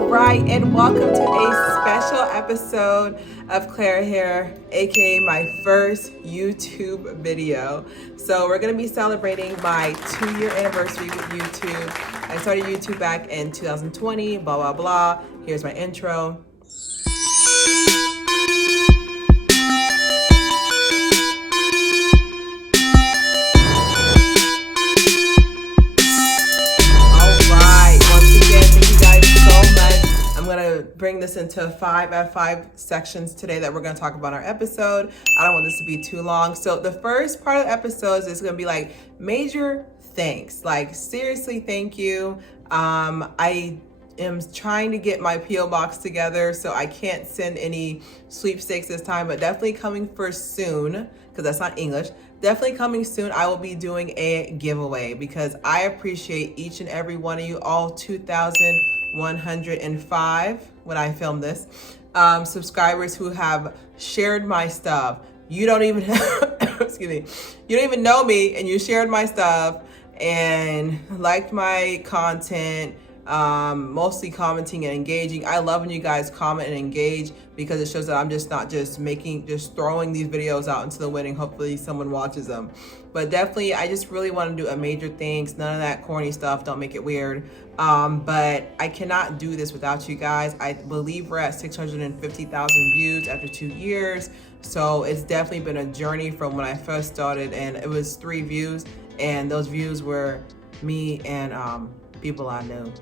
All right, and welcome to a special episode of Claire Haire, aka my first YouTube video. So we're gonna be celebrating my 2-year anniversary with YouTube. I started YouTube back in 2020, blah, blah, blah. Here's my intro. Bring this into 5 sections today that we're going to talk about in our episode. I don't want this to be too long. So the first part of the episodes is going to be like major thanks. Like seriously, thank you. I am trying to get my PO box together, so I can't send any sweepstakes this time, but definitely coming for soon, because that's not English. Definitely coming soon, I will be doing a giveaway because I appreciate each and every one of you, all 2,105 when I film this, subscribers who have shared my stuff. You don't even, excuse me, you don't even know me and you shared my stuff and liked my content, mostly commenting and engaging. I love when you guys comment and engage because it shows that I'm just not just throwing these videos out into the wind and hopefully someone watches them. But definitely, I just really want to do a major thanks. None of that corny stuff, don't make it weird. But I cannot do this without you guys. I believe we're at 650,000 views after 2 years. So it's definitely been a journey from when I first started, and it was 3 views, and those views were me and people I knew.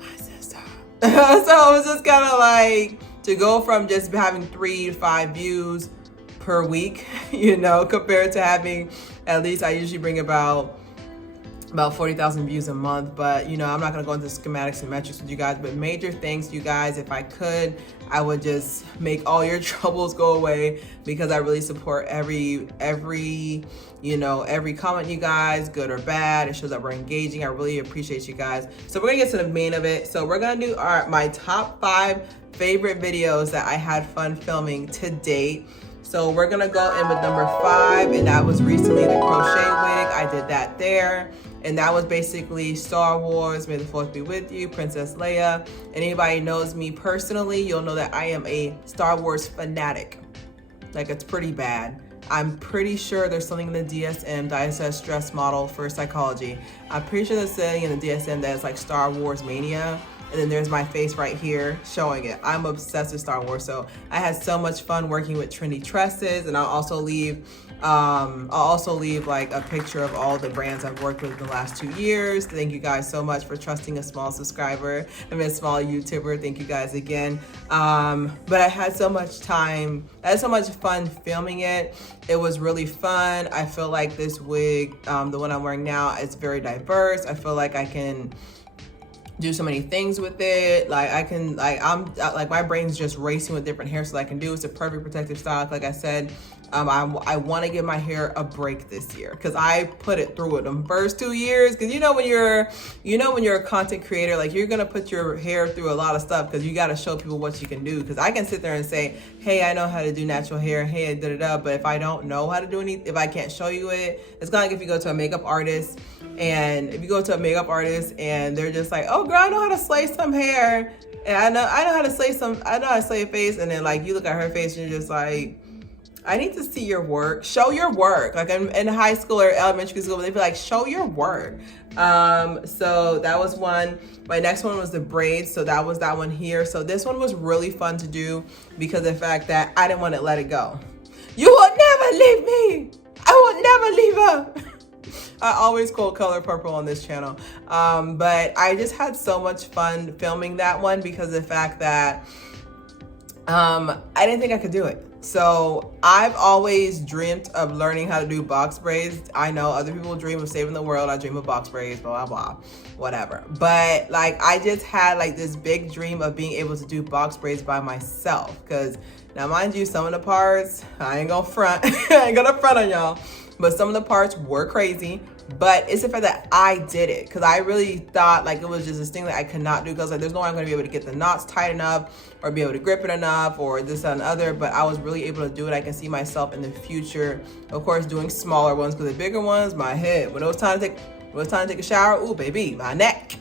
My sister. So it was just kind of like to go from just having 3 to 5 views per week, you know, compared to having, at least I usually bring about 40,000 views a month. But you know, I'm not going to go into schematics and metrics with you guys, but major thanks, you guys. If I could, I would just make all your troubles go away because I really support every you know, every comment you guys, good or bad. It shows that we're engaging. I really appreciate you guys. So we're gonna get to the main of it. So we're gonna do my top 5 favorite videos that I had fun filming to date. So we're gonna go in with number 5, and that was recently the crochet wig. I did that there. And that was basically Star Wars, May the Fourth be with you, Princess Leia. And anybody knows me personally, you'll know that I am a Star Wars fanatic. Like, it's pretty bad. I'm pretty sure there's something in the DSM that says stress model for psychology. I'm pretty sure there's something in the DSM that is like Star Wars mania. And then there's my face right here showing it. I'm obsessed with Star Wars. So I had so much fun working with trendy tresses, and I'll also leave like a picture of all the brands I've worked with in the last 2 years. Thank you guys so much for trusting a small subscriber. I'm a small YouTuber. Thank you guys again. But I had so much time. I had so much fun filming it. It was really fun. I feel like this wig, the one I'm wearing now, is very diverse. I feel like I can do so many things with it. Like I'm like my brain's just racing with different hairstyles I can do. It's a perfect protective style. Like I said, I want to give my hair a break this year because I put it through it the first 2 years. Because you know when you're a content creator, like you're gonna put your hair through a lot of stuff because you got to show people what you can do. Because I can sit there and say, hey, I know how to do natural hair, hey, but if I don't know how to do anything, if I can't show you it, it's kind of like if you go to a makeup artist. And if you go to a makeup artist and they're just like, oh girl, I know how to slay some hair, and I know how to slay a face, and then like you look at her face and you're just like, I need to see your work. Show your work. Like in high school or elementary school, they'd be like, show your work. So that was one. My next one was the braids. So that was that one here. So this one was really fun to do because of the fact that I didn't want to let it go. You will never leave me. I will never leave her. I always quote Color Purple on this channel. But I just had so much fun filming that one because of the fact that I didn't think I could do it. So I've always dreamt of learning how to do box braids. I know other people dream of saving the world. I dream of box braids, blah, blah, blah, whatever. But like, I just had like this big dream of being able to do box braids by myself. Cause now mind you, some of the parts, I ain't gonna front, I ain't gonna front on y'all. But some of the parts were crazy, but it's the fact that I did it because I really thought like it was just this thing that I could not do because like there's no way I'm going to be able to get the knots tight enough or be able to grip it enough or this and other, but I was really able to do it. I can see myself in the future, of course, doing smaller ones because the bigger ones, my head, when it was time to take a shower, ooh baby, my neck.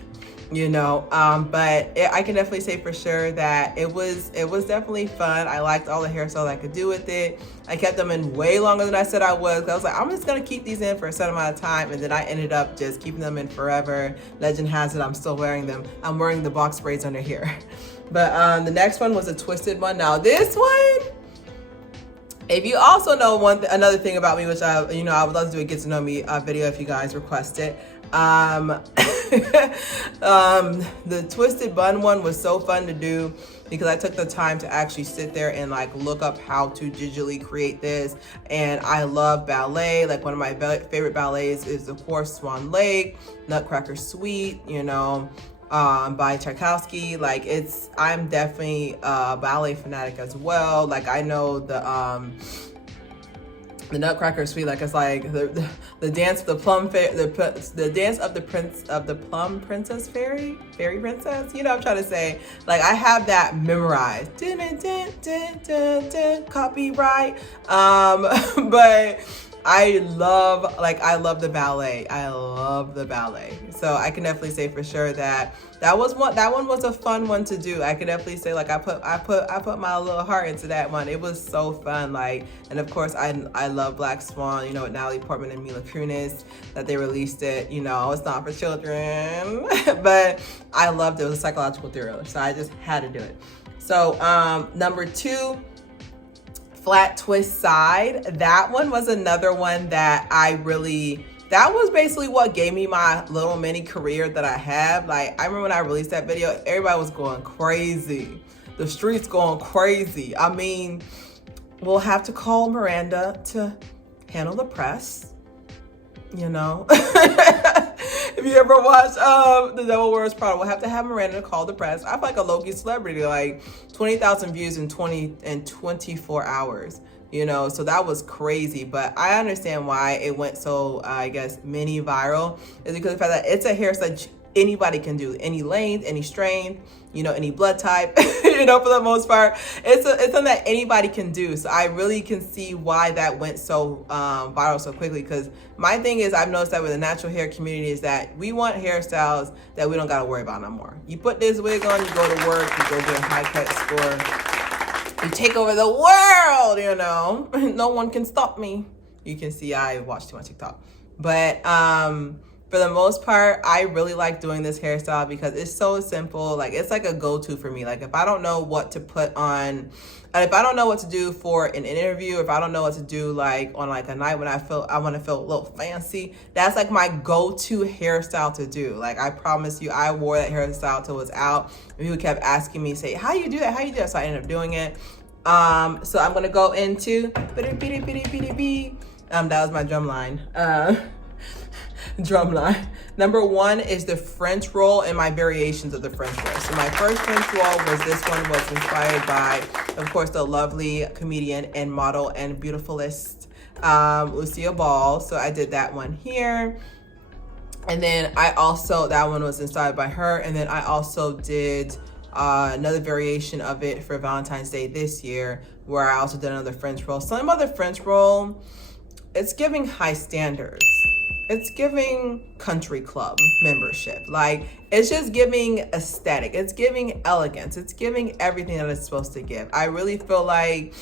you know. I can definitely say for sure that it was definitely fun. I liked all the hairstyles I could do with it. I kept them in way longer than I said I was. I was like, I'm just gonna keep these in for a certain amount of time, and then I ended up just keeping them in forever. Legend has it, I'm still wearing them. I'm wearing the box braids under here. But the next one was a twisted one. Now this one, if you also know another thing about me, which I would love to do a get to know me video if you guys request it. The twisted bun one was so fun to do because I took the time to actually sit there and like look up how to digitally create this. And I love ballet. Like one of my favorite ballets is of course Swan Nutcracker Suite, you know, by Tchaikovsky. Like I'm definitely a ballet fanatic as well. Like I know the Nutcracker Suite, like it's like the dance of the plum the dance of the plum princess fairy princess. You know what I'm trying to say? Like I have that memorized. Dun, dun, dun, dun, dun, dun, copyright. But I love the ballet. I love the ballet. So I can definitely say for sure that one was a fun one to do. I can definitely say like I put my little heart into that one. It was so fun. Like, and of course I love Black Swan, you know, with Natalie Portman and Mila Kunis, that they released it. You know, it's not for children, but I loved it. It was a psychological thriller, so I just had to do it. So number 2, flat twist side. That one was another one that that was basically what gave me my little mini career that I have. Like I remember when I released that video, everybody was going crazy. The streets going crazy. I mean, we'll have to call Miranda to handle the press, you know. If you ever watch The Devil Wears Prada, we'll have to have Miranda call the press. I feel like a low-key celebrity, like 20,000 views in 24 hours, you know, so that was crazy. But I understand why it went so, I guess, mini viral, is because of the fact that it's a hairstyle anybody can do, any length, any strength, you know, any blood type, you know, for the most part. It's something that anybody can do. So I really can see why that went so viral so quickly. Because my thing is, I've noticed that with the natural hair community is that we want hairstyles that we don't got to worry about no more. You put this wig on, you go to work, you go get a high cut score, you take over the world, you know. No one can stop me. You can see I watch too much TikTok. But for the most part, I really like doing this hairstyle because it's so simple. Like it's like a go-to for me. Like if I don't know what to put on, and if I don't know what to do for an interview, if I don't know what to do like on like a night when I want to feel a little fancy, that's like my go-to hairstyle to do. Like I promise you, I wore that hairstyle till it was out. And people kept asking me, say, how you do that? How you do that? So I ended up doing it. So I'm gonna go into that was my drum line. Number 1 is the French roll and my variations of the French roll. So my first French roll was inspired by, of course, the lovely comedian and model and beautifulist Lucille Ball. So I did that one here. And then that one was inspired by her. And then I also did another variation of it for Valentine's Day this year, where I also did another French roll. Something about the French roll, it's giving high standards. It's giving country club membership. Like it's just giving aesthetic. It's giving elegance. It's giving everything that it's supposed to give. I really feel like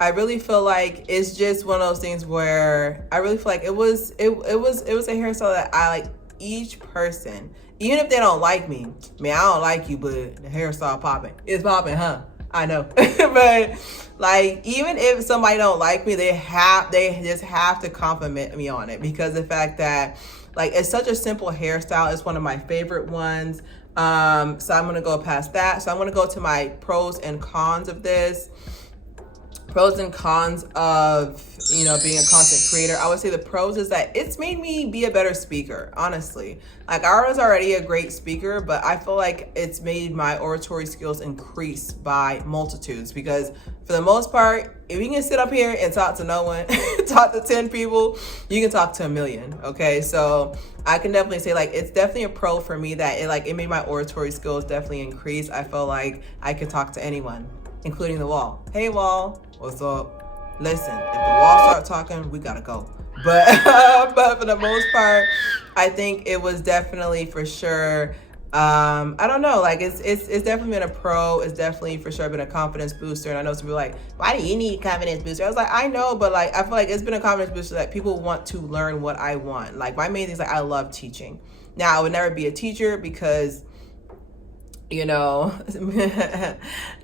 it's just one of those things where I really feel like it was a hairstyle that I like each person, even if they don't like me. I mean, I don't like you, but the hairstyle popping. It's popping, huh? I know. But like, even if somebody don't like me, they just have to compliment me on it, because the fact that like it's such a simple hairstyle. It's one of my favorite ones. So I'm gonna go past that. So I'm gonna go to my pros and cons of this. Pros and cons of, you know, being a content creator. I would say the pros is that it's made me be a better speaker, honestly. Like I was already a great speaker, but I feel like it's made my oratory skills increase by multitudes, because for the most part, if you can sit up here and talk to no one, talk to 10 people, you can talk to a million, okay? So I can definitely say like it's definitely a pro for me that it made my oratory skills definitely increase. I felt like I could talk to anyone, including the wall. Hey wall, what's up? Listen, if the wall start talking, we gotta go. But but for the most part, I think it was definitely for sure I don't know, like it's definitely been a pro. It's definitely for sure been a confidence booster. And I know some people are like, why do you need confidence booster? I was like, I know, but like I feel like it's been a confidence booster that people want to learn what I want. Like my main thing is like I love teaching. Now I would never be a teacher because, you know,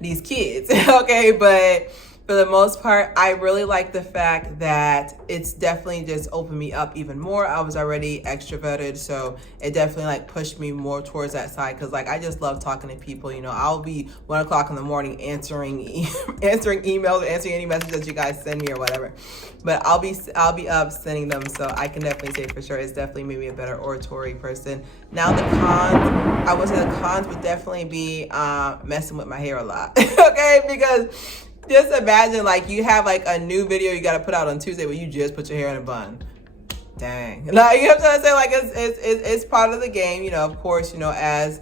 these kids, okay, but for the most part, I really like the fact that it's definitely just opened me up even more. I was already extroverted, so it definitely like pushed me more towards that side, because like I just love talking to people. You know, I'll be 1 o'clock in the morning answering emails or answering any messages that you guys send me or whatever. But I'll be up sending them, so I can definitely say for sure it's definitely made me a better oratory person. Now the cons, I would say the cons would definitely be messing with my hair a lot, okay, because just imagine like you have like a new video you got to put out on Tuesday where you just put your hair in a bun. Dang. Like, you know what I'm trying to say? Like it's part of the game, you know, of course, you know, as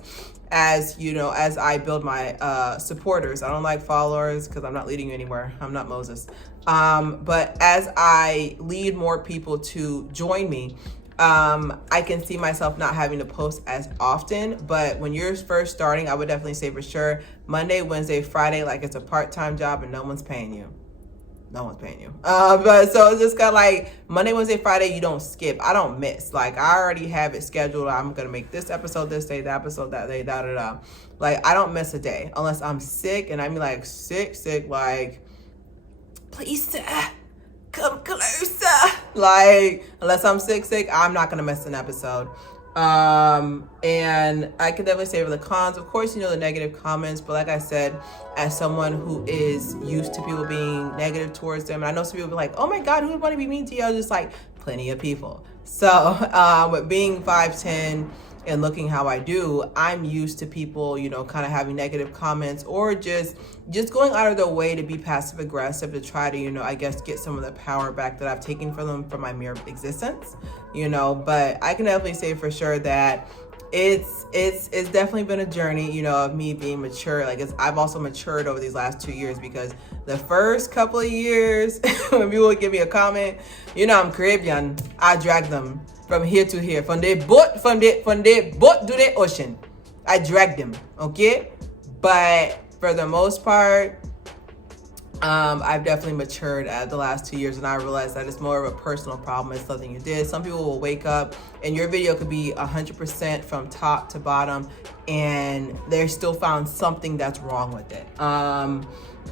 you know, as I build my supporters. I don't like followers because I'm not leading you anywhere. I'm not Moses. But as I lead more people to join me, I can see myself not having to post as often. But when you're first starting, I would definitely say for sure Monday, Wednesday, Friday, like it's a part-time job and no one's paying you. No one's paying you. But so it's just kind of like Monday, Wednesday, Friday, you don't skip. I don't miss. Like I already have it scheduled. I'm going to make this episode this day, that episode that day, da da da. Like I don't miss a day unless I'm sick, and I mean like sick, like, please, sir, come closer. Like unless I'm sick, I'm not going to miss an episode. And I can definitely say for the cons, of course, you know, the negative comments, but like I said, as someone who is used to people being negative towards them, and I know some people be like, oh my God, who would want to be mean to you? I was just like, plenty of people. So, with being 5'10" and looking how I do, I'm used to people, you know, kind of having negative comments or just going out of their way to be passive aggressive to try to, you know, I guess get some of the power back that I've taken from them from my mere existence, you know. But I can definitely say for sure that it's definitely been a journey, you know, of me being mature. Like I've also matured over these last 2 years, because the first couple of years when people would give me a comment, you know, I'm Caribbean, I drag them from here to here, from the boat to the ocean. I dragged them, okay? But for the most part, I've definitely matured at the last 2 years, and I realized that it's more of a personal problem. It's something you did. Some people will wake up and your video could be 100% from top to bottom, and they still found something that's wrong with it.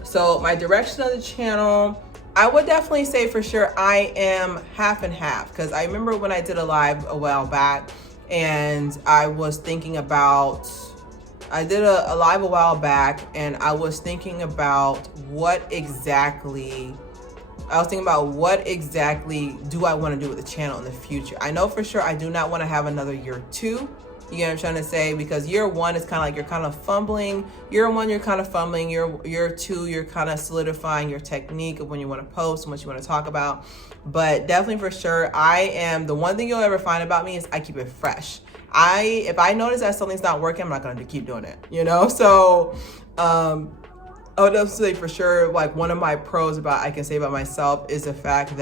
So my direction of the channel, I would definitely say for sure I am half and half, because I remember when I did a live a while back, and I was thinking about, I did a live a while back, and I was thinking about what exactly do I want to do with the channel in the future. I know for sure I do not want to have another year 2. You know what I'm trying to say? Because year 1 is kind of like you're kind of fumbling. Year 1, you're kind of fumbling. Year 2, you're kind of solidifying your technique of when you want to post and what you want to talk about. But definitely for sure, the one thing you'll ever find about me is I keep it fresh. If I notice that something's not working, I'm not going to keep doing it, you know? So, I would definitely say for sure, like one of my pros I can say about myself is the fact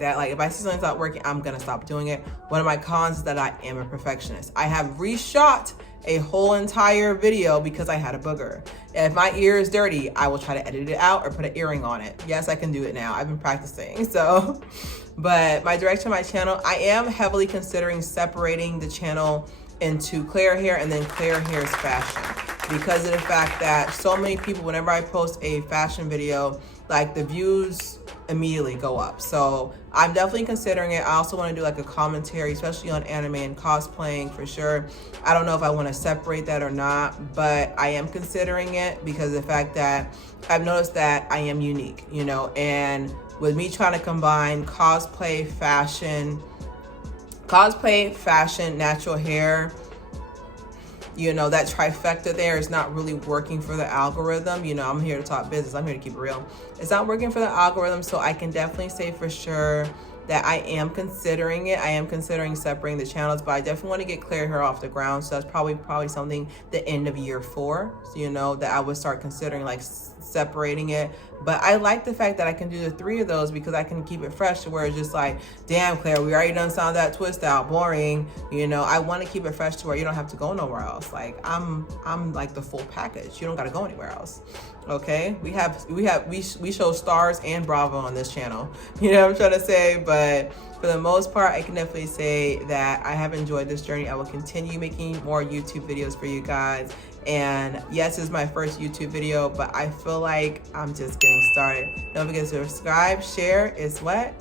that like if I see something's not working, I'm gonna stop doing it. One of my cons is that I am a perfectionist. I have reshot a whole entire video because I had a booger. If my ear is dirty, I will try to edit it out or put an earring on it. Yes, I can do it now. I've been practicing. So, but my direction of my channel, I am heavily considering separating the channel into Claire Hair and then Claire Hair's fashion, because of the fact that so many people, whenever I post a fashion video, like the views immediately go up. So I'm definitely considering it. I also want to do like a commentary, especially on anime and cosplaying for sure. I don't know if I want to separate that or not, but I am considering it because of the fact that I've noticed that I am unique, you know, and with me trying to combine cosplay, fashion, natural hair, you know, that trifecta there is not really working for the algorithm. You know, I'm here to talk business. I'm here to keep it real. It's not working for the algorithm. So I can definitely say for sure that I am considering it. I am considering separating the channels, but I definitely want to get clear hair off the ground. So that's probably something the end of year 4. So, you know, that I would start considering like separating it. But I like the fact that I can do the 3 of those because I can keep it fresh to where it's just like, damn, Claire, we already done saw that twist out, boring. You know, I want to keep it fresh to where you don't have to go nowhere else. Like I'm like the full package. You don't got to go anywhere else. Okay, we show stars and Bravo on this channel. You know what I'm trying to say? But for the most part, I can definitely say that I have enjoyed this journey. I will continue making more YouTube videos for you guys. And yes, this is my first YouTube video, but I feel like I'm just getting started. Don't forget to subscribe, share. It's what?